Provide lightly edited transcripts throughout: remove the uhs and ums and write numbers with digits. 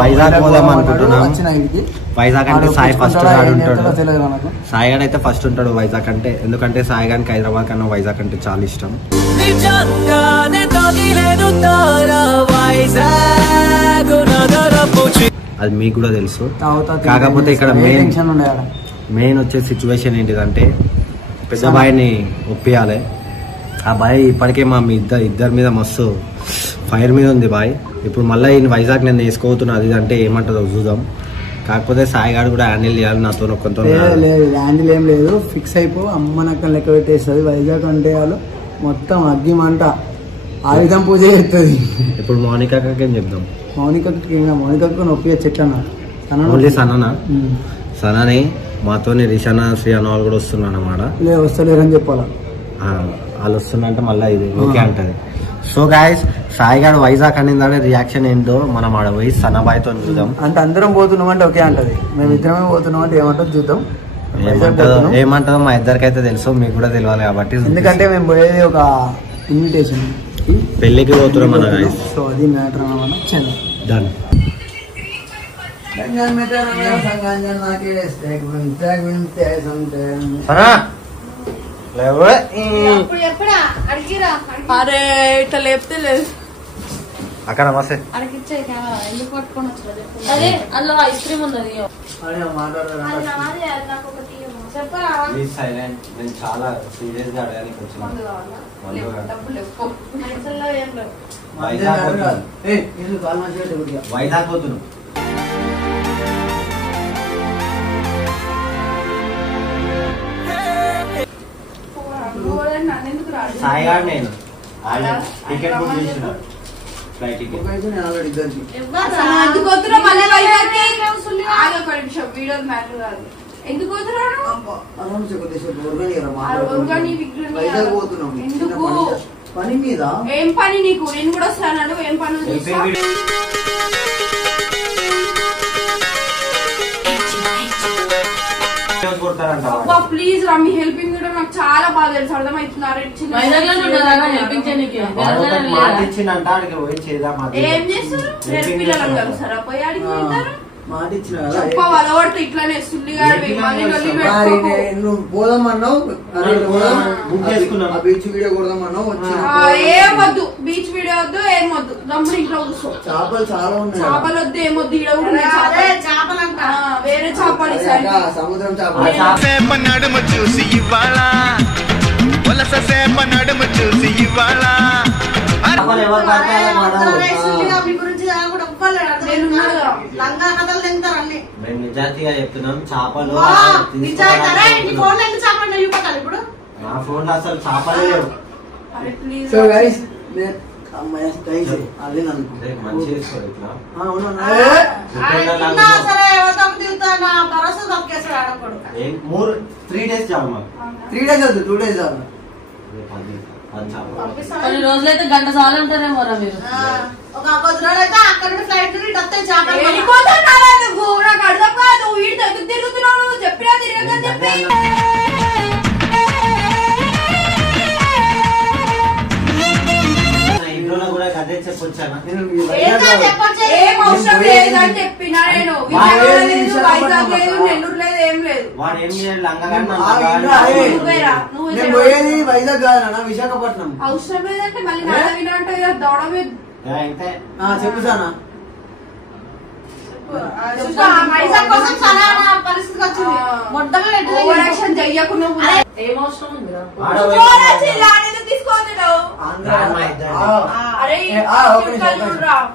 వైజాగ్ పోదాం అనుకుంటున్నాం. వైజాగ్ అంటే సాయి ఫస్ట్ ఉంటాడు. సాయి గారు అయితే ఫస్ట్ ఉంటాడు వైజాగ్ అంటే, ఎందుకంటే సాయి గారికి హైదరాబాద్ కన్నా వైజాగ్ అంటే చాలా ఇష్టం. అది మీకు కూడా తెలుసు. కాకపోతే ఇక్కడ మెయిన్ వచ్చే సిచ్యువేషన్ ఏంటిదంటే పెద్ద బాయిని ఒప్పియాలి. ఆ బాయ్ ఇప్పటికే మా ఇద్దరి మీద మస్తు ఫైర్ మీద ఉంది బాయ్. ఇప్పుడు మళ్ళీ ఈయన వైజాగ్ నేను వేసుకోతున్నా, అది అంటే ఏమంటుందో చూద్దాం. కాకపోతే సాయి గారు కూడా హ్యాండిల్ చేయాలి నాతో. లేదు హ్యాండిల్ ఏం లేదు, ఫిక్స్ అయిపో. అమ్మ నక్క లెక్క పెట్టేస్తుంది. వైజాగ్ అంటే వాళ్ళు మొత్తం అగ్గిమంట ఆయుధం పూజ చేస్తుంది. ఇప్పుడు మౌనికకి ఏం చెప్దాం? మౌనికకు నొప్పి చెట్లన్నా ఓన్లీ సననా? సనని మాతోని రిషానా శ్రీ అన్న వాళ్ళు కూడా వస్తున్నారు అన్నమాట. వస్తలేరని చెప్పాలా, వాళ్ళు వస్తున్నారంటే మళ్ళీ ఇది ఓకే అంటది. సో గాయస్ సాయి గారు వైజాగ్ అనిందంటే రియాక్షన్ ఏంటో మనం ఆడ పోయి సన్నబాయ్తో చూద్దాం. అంటే అందరం పోతున్నాం అంటే ఓకే అంటది, మేము ఇద్దరమే పోతున్నాం అంటే ఏమంటదో చూద్దాం. ఏమంటదో మా ఇద్దరికైతే తెలుసు, మీకు కూడా తెలియాలి కాబట్టి. ఎందుకంటే మేము పోయేది ఒక ఇన్విటేషన్ పెళ్లికి పోతున్నాం మన గాయస్. సో అది మ్యాటర్ అన్నమాట. డన్. అరే ఇట్లా లేపితే లేదు అక్కడ నమస్తే. ఎందుకు పట్టుకొని అదే అందులో ఐస్ క్రీమ్ ఉన్నది. చాలా సీరియస్ గా అడగడానికి వచ్చినాను. వైజాగ్ పోతున్నాం. సాయి గారు నేను టికెట్ బుక్ చేసిన ఫ్లైట్ టికెట్. ఎందుకు పని మీద ఏం పని నీకు? నేను కూడా వస్తాను. ఏం పని? ప్లీజ్ రా, మీ హెల్పింగ్ కూడా నాకు చాలా బాగా తెలుసు, అర్థమవుతున్నారు. ఏం చేస్తారు? పిల్లలను కలుస్తారా పోయి అడిగి చెప్పవలవడుతూ ఇట్లానే పోదామన్నావు, బీచ్ వీడియో కొడదామన్నావు. ఏం వద్దు, బీచ్ వీడియో వద్దు, ఏం వద్దు. గమ్మున ఇంట్లో కూర్చో. చేపలు చాలా ఉన్నాయి. చేపలు వద్దు, ఏమొద్దు. ఈడ చేపలంట వేరే చేపలు, సముద్రం చేపలు. నడుము చూసి ఇవ్వాల వలస సేప నడుము చూసి ఇవ్వాల. నిజాతిగా చెప్తున్నాం, చేపలు నా ఫోన్ లో అసలు చేపలే లేవు. మూడు 3 days చాలు మాకు. 3 days వద్దు, 2 days చాలు. కొన్ని రోజులైతే గంట చాలు అంటారేమో మీరు. ఒక కొద్ది రోజులైతే అక్కడ ఫ్లైట్ నుండి వస్తాయి చేపలు. నాకు అర్థం కాదు, వీడితో ఎందుకు తిరుగుతున్నావు? చెప్పినా తిరగదని చెప్పి ఇంట్లో కూడా అదే చెప్పొచ్చాను. ఏం అవసరం లేదని చెప్పినా నేను. వైజాగ్ లేదు, నెల్లూరు లేదు, ఏం లేదు. వాడు ఏం చేయాలి? పోయేది వైజాగ్ కాదన్నా, విశాఖపట్నం. అవసరం లేదంటే మళ్ళీ నా వినంటే దౌడ మీద చెప్పు సానా. వైజాగ్ కోసం చాలా పరిస్థితి వచ్చింది. మొత్తం చెయ్యకుండా ఏం అవసరం ఉంది?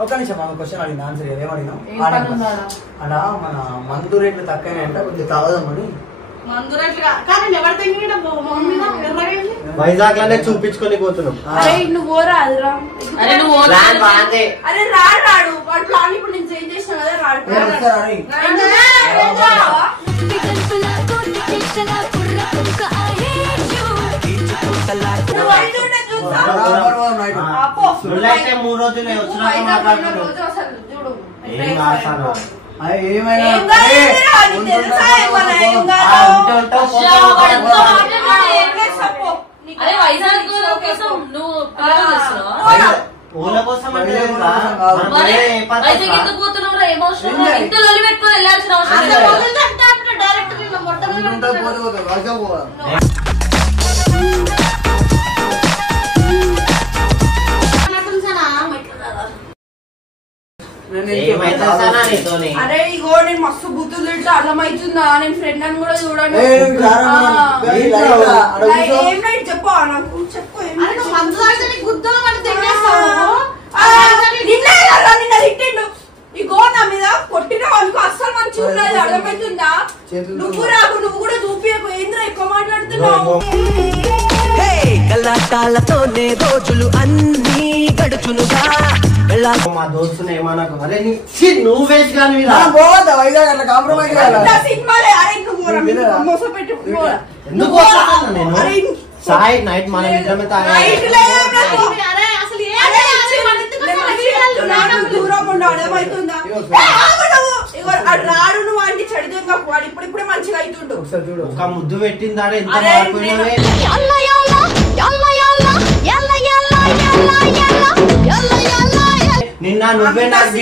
ఒక నిమిషం క్వశ్చన్ అడిగింది, ఆన్సర్ ఏమడిగినాం? అలా మన మందు రేట్లు తక్కువైనా కొంచెం తాగుదామని. వైజాగ్ లోనే చూపించుకొని పోతున్నాం. నువ్వు పోరాదురా. అరే రాడు వాడు ప్లాన్. ఇప్పుడు నేను చేంజ్ చేసిన కదా, రాడు. అయితే 3 రోజులే వచ్చినాక చూడు. ఏమైనా ఊళ్ళ కోసం అంటే ఏమవసరం ఇంట్లో లొల్లి పెట్టుకొని వెళ్ళాల్సిన అవసరం డైరెక్ట్ అరే ఇగో నేను మస్తు బుద్ధులు తింటా అర్థమవుతుందా నేను ఫ్రెండ్ అని కూడా చూడండి చెప్పు నాకు చెప్పు నిన్న తిట్టిండు ఇగో నా మీద కొట్టిన వాళ్ళకు అస్సలు మంచిగా ఉన్నది అర్థమవుతుందా నువ్వు రాకు నువ్వు కూడా చూపియకు ఏంద్రా ఎక్కువ మాట్లాడుతున్నావు కళ్ళతోనే రోజులు అన్ని గడుచునుగా మా దోస్తులు ఏమనకు అరే నువ్వు వేసి కానీ ఎందుకు నేను సాయి నైట్ మన నిజమే రాడు నువ్వు అంటే చెడు వాడు ఇప్పుడిప్పుడే మంచిగా అవుతుండు ఒక ముద్దు పెట్టిందాడే ఎంత మారిపోయినవే నిన్న నువ్వే నాకు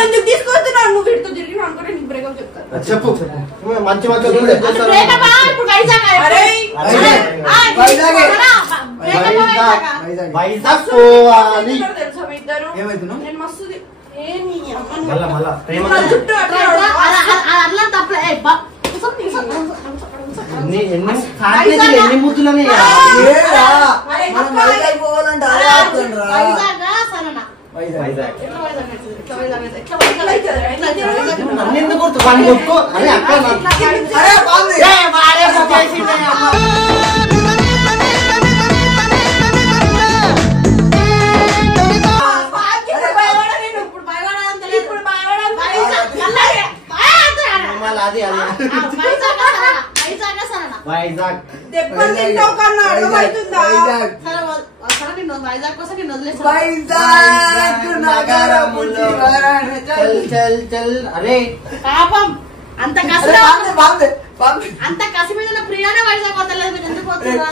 ఎందుకు తీసుకొస్తున్నావు నువ్వు వీటితో తిరిగి అనుకుంటే నీకు బ్రేకప్ చెప్తాను చెప్పు మంచి మంచి వైజాగ్ పోవాలి నేను మస్తు మళ్ళా ప్రేమ ఎన్ని ముద్దులని నన్నెందుకు గుర్తు వాడిని కొట్టుకో అరే అక్క అది వైజాగ్ అరే పాపం అంత కసి మీద ప్రియానే వైజాగ్ పోతలేదు మీరు ఎందుకు పోతున్నా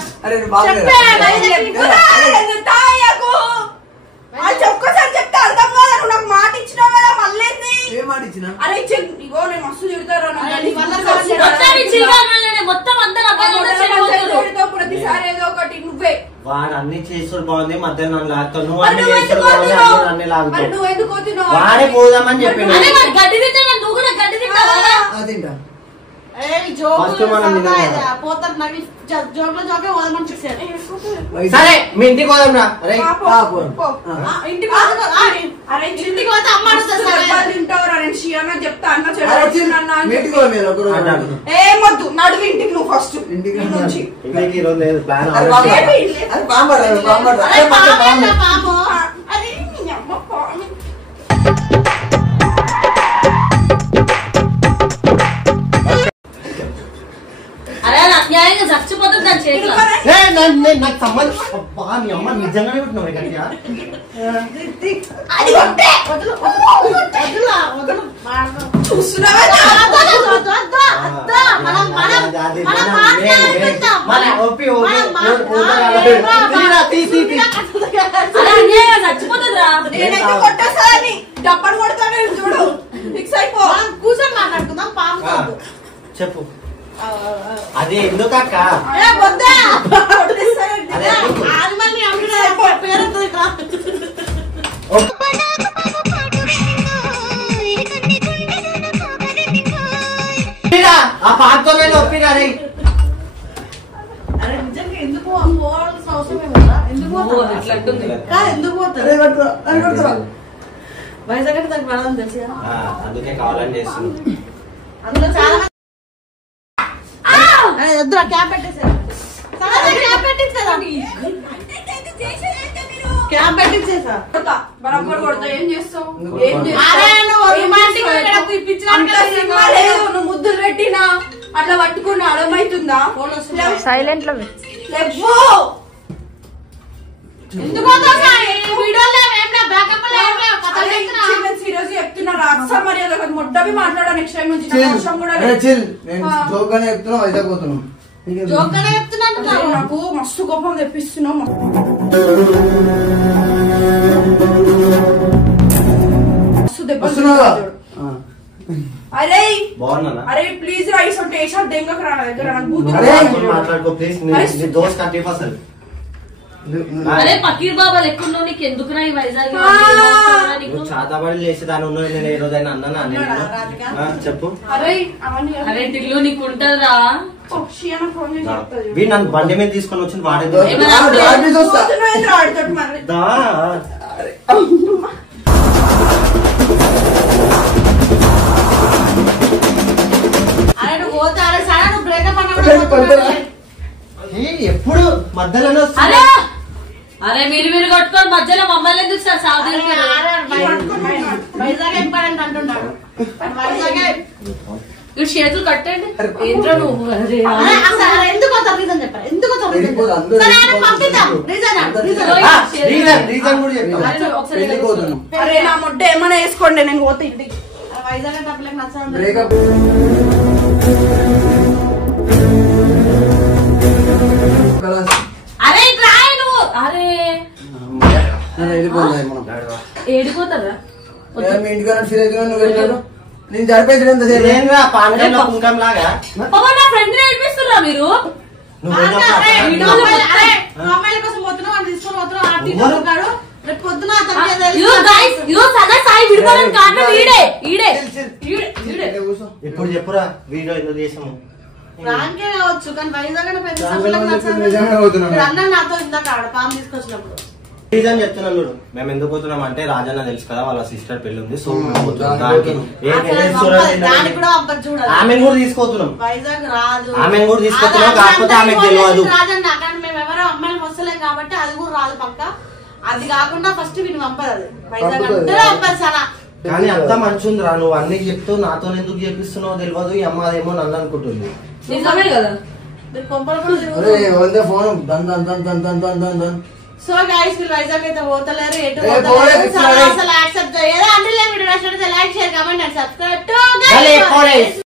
ఒక్కసారి చెప్తే అర్థం కాదు నువ్వు నాకు మాట ఇచ్చినావు కదా మళ్ళీ అరే ఇగో నేను మస్తు తిడతారు ప్రతిసారి ఏదో ఒకటి నువ్వే వాడు అన్ని చేస్తుడు బాగుంది మధ్య నన్ను లాగుతావు నువ్వు అన్ని చేస్తుడు బాగుంది అన్ని లాగుతావు నువ్వు ఎందుకు పోతున్నావు వాడే పోదామని చెప్పి గడ్డి తింటా నువ్వు కూడా గడ్డి తింటావా సరే మీ ఇంటికి పోదాం రా చెప్తా ఏమొద్దు నడువు ఇంటికి నువ్వు ఫస్ట్ ఇంటికి ఈరోజు లేదు ప్లాన్ అన్యాయంగా చచ్చిపోతుంది దాని చేతిలో నాకు సంబంధం అబ్బా నీ అమ్మ నిజంగానే పెట్టినావు గట్టిగా చచ్చిపోతుందిరా నేనైతే కొట్టేసాని డబ్బను కొడతాను చూడు ఫిక్స్ అయిపో కూర్చొని మాట్లాడుకుందాం పాము చెప్పు అది ఎందుకు అక్క ఆ పాటతోనే ఒప్పినా రే ఎందుకు పోవాల్సిన అవసరం ఎందుకు పోతారు వైజాగ్ అంటే దానికి వెళ్ళాలని తెలుసు అందుకే కావాలని చేస్తున్నాను అందులో చాలా వద్దు క్యాప్ పెట్టేసారు క్యాప్ పెట్టించేసా బరాబర్ కొడతా ఏం చేస్తావు నువ్వు ముద్దులు పెట్టినా అట్లా పట్టుకున్నా అర్థమవుతుందా సైలెంట్ లో సీరియస్ చెప్తున్నారు అసలు మర్యాద మొట్టవి మాట్లాడా నెక్స్ట్ టైం నుంచి నాకు మస్తు కోపం తెప్పిస్తున్నావు మస్తు వస్తున్నావా? అరే బాగున్నా అరే ప్లీజ్ రైస్ అంటే ఏషాలు దెంగకు రా నా దగ్గర నాకు బూతులు అరే, మాట్లాడు. మాట్లాడుకో ప్లీజ్ నీ దోస్త్ కట్టి అసలు అరే పకీర్ బాబా లెక్కున్నావు నీకు ఎందుకురా ఈ వైజాగ్ నువ్వు చాతబడి లేచేదాని ఉన్నావు నేను ఏ రోజైనా అన్నానా నేను చెప్పు అరే అవన్నీ అరే టిల్లు నీకు ఉంటదిరా ఫోన్ చేసి చెప్తాడు వీడు నన్ను బండి మీద తీసుకొని వచ్చింది వాడే ఆడుతాడు మరి దా. అరే నువ్వు పోతే అరే సరే నువ్వు బ్రేకప్ అన్నా ఎప్పుడు మధ్యలోనే అరే అరే మీరు కొట్టుకొని మధ్యలో మమ్మల్ని ఎందుకు సార్ సాగు వైజాగ్ ఇంపార్టెంట్ అంటున్నాడు వైజాగ్ ఇటు చేతులు కట్టండి ఏంట్రా నువ్వు ఎందుకు రీజన్ చెప్పారు ఎందుకు రీజన్ కూడా చెప్తాను. అరే నా ముడ్డ ఏమైనా వేసుకోండి నేను పోతే ఇంటికి వైజాగ్ డబ్బులకు నచ్చడం బ్రేకప్ అరే ఇట్లా నువ్వు అరే ఏడిపోతారా మీ ఇంటికన్నా ఫీల్ అవుతున్నా నువ్వు వెళ్ళాడు నేను జరిపేసాడు ఎంత సేపు ఏంరా పానకంలో కుంకం లాగా బాబా నా ఫ్రెండ్ ఏడిపిస్తున్నా మీరు నువ్వు అమ్మాయిల కోసం పోతున్నావు వాళ్ళు తీసుకొని పోతున్నావు ఆర్టీ రేపు పొద్దున సాయి విడిపోవడానికి కారణం ఈడే ఈడే ఇప్పుడు చెప్పురా వీడియో ఎందుకు చేసాము ప్రాంకే కావచ్చు కానీ వైజాగ్ నిజంగా పోతున్నాను అన్న నాతో ఇందాక ఆడ పాము తీసుకొచ్చినప్పుడు రీజన్ చెప్తున్నాను చూడు మేము ఎందుకు పోతున్నాం అంటే రాజన్న తెలుసు కదా వాళ్ళ సిస్టర్ పెళ్లి ఉంది సో మేము పోతున్నాం దానికి దానికి కూడా అబ్బాయి చూడాలి ఆమెను కూడా తీసుకుపోతున్నాం వైజాగ్ రాదు ఆమెను కూడా తీసుకొస్తున్నాం కాకపోతే ఆమెకు తెలియదు రాజన్న కానీ మేము ఎవరో అమ్మాయిలు వస్తలేం కాబట్టి అది కూడా రాదు పక్క అది కాకుండా ఫస్ట్ వీళ్ళు పంపదు అది వైజాగ్ అంటే పంపదు చాలా కానీ అంతా మంచిగా నువ్వు అన్ని చెప్తూ నాతో ఎందుకు చేపిస్తున్నావు తెలియదు ఈ అమ్మ అదేమో నన్ను అనుకుంటుంది నిజమే కదా కొంపలు కూడా తిరుగుతుంది. అరే ఫోన్ దన్ దన్ దన్ దన్ దన్ దన్ దన్ దన్ సో గైస్ వీళ్ళు వైజాగ్ అయితే పోతలేరు ఎటు ఏ, పోతలేరు పోలేదు, చాలా అసలు యాక్సెప్ట్ చేయరు అంటే వీడియో నచ్చినట్లయితే like share comment and subscribe to భలే, పోలేదు.